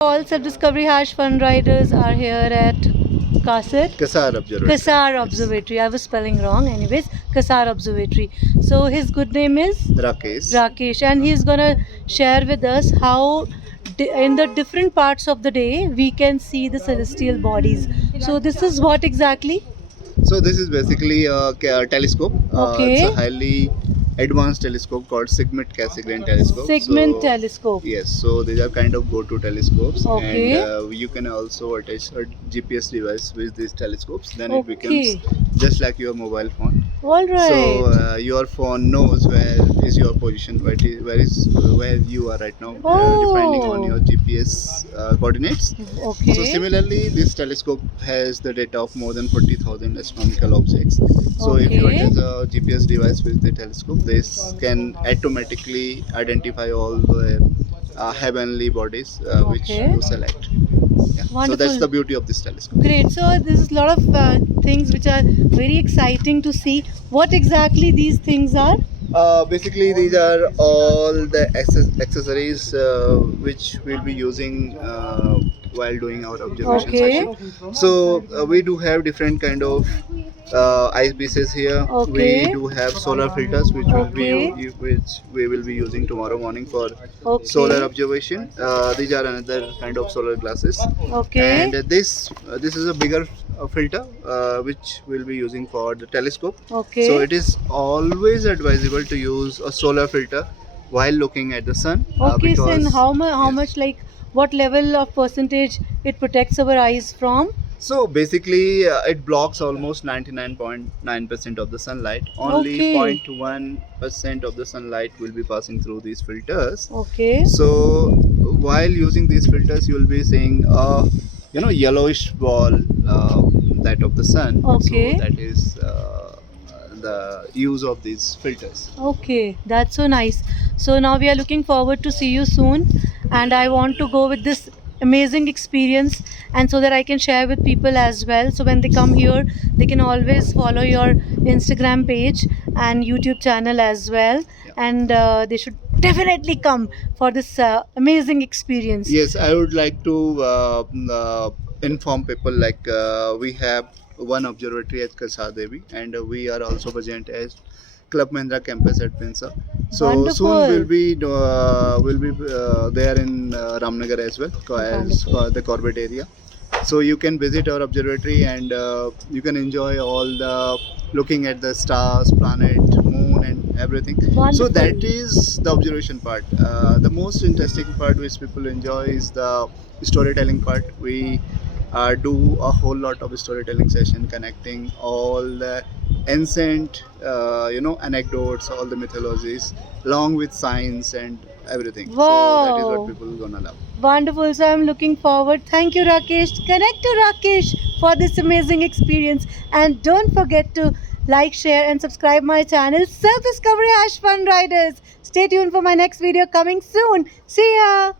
All Self-Discovery Hash Fun Riders are here at Kasar Observatory. Kasar Observatory. I was spelling wrong. Anyways, Kasar Observatory. So his good name is Rakesh, and he's gonna share with us how in the different parts of the day we can see the celestial bodies. So this is what exactly? So this is basically a telescope. Okay. It's a highly advanced telescope called Sigma-Cassegrain telescope. Segment telescope. Yes, so these are kind of go-to telescopes, Okay. and you can also attach a GPS device with these telescopes. Then Okay. it becomes just like your mobile phone. All right. So your phone knows where is your position, where you are right now, depending on your GPS coordinates. Okay. So similarly, this telescope has the data of more than 40,000 astronomical objects. So if you Okay. attach a GPS device with the telescope, this can automatically identify all the heavenly bodies which Okay. you select. Yeah. So Wonderful. that's the beauty of this telescope. Great. So this is a lot of things which are very exciting to see. What exactly these things are? Basically, these are all the accessories which we'll be using while doing our observation Okay. session. So we do have different kind of eyepieces here. Okay. We do have solar filters which will Okay. be which we will be using tomorrow morning for Okay. solar observation. These are another kind of solar glasses. Okay. And this is a bigger filter which we'll be using for the telescope. Okay. So it is always advisable to use a solar filter while looking at the sun. Okay. So in Because how yes. much, like what level of percentage it protects our eyes from? So basically, it blocks almost 99.9% of the sunlight. Only Okay. 0.1% of the sunlight will be passing through these filters. Okay. So while using these filters, you will be seeing a yellowish ball that of the sun. Okay. So that is the use of these filters. Okay, that's so nice. So now we are looking forward to see you soon, and I want to go with this amazing experience, and so that I can share with people as well. So when they come here, they can always follow your Instagram page and YouTube channel as well, Yeah. and they should definitely come for this amazing experience. Yes, I would like to inform people like we have one observatory at Kasar Devi, and we are also present as Club Mahindra campus at Pinsa. So Wonderful. soon we'll be there in Ramnagar as well as Wonderful. the Corbett area. So you can visit our observatory, and you can enjoy all the looking at the stars, planet, moon, and everything. Wonderful. So that is the observation part. The most interesting part which people enjoy is the storytelling part. We do a whole lot of storytelling session connecting all the ancient anecdotes, all the mythologies, along with science and everything. So that is Wow. what people gonna love. Wonderful. So I'm looking forward. Thank you, Rakesh. Connect to Rakesh for this amazing experience. And don't forget to like, share, and subscribe my channel, Self Discovery Hash Fun Riders. Stay tuned for my next video coming soon. See ya.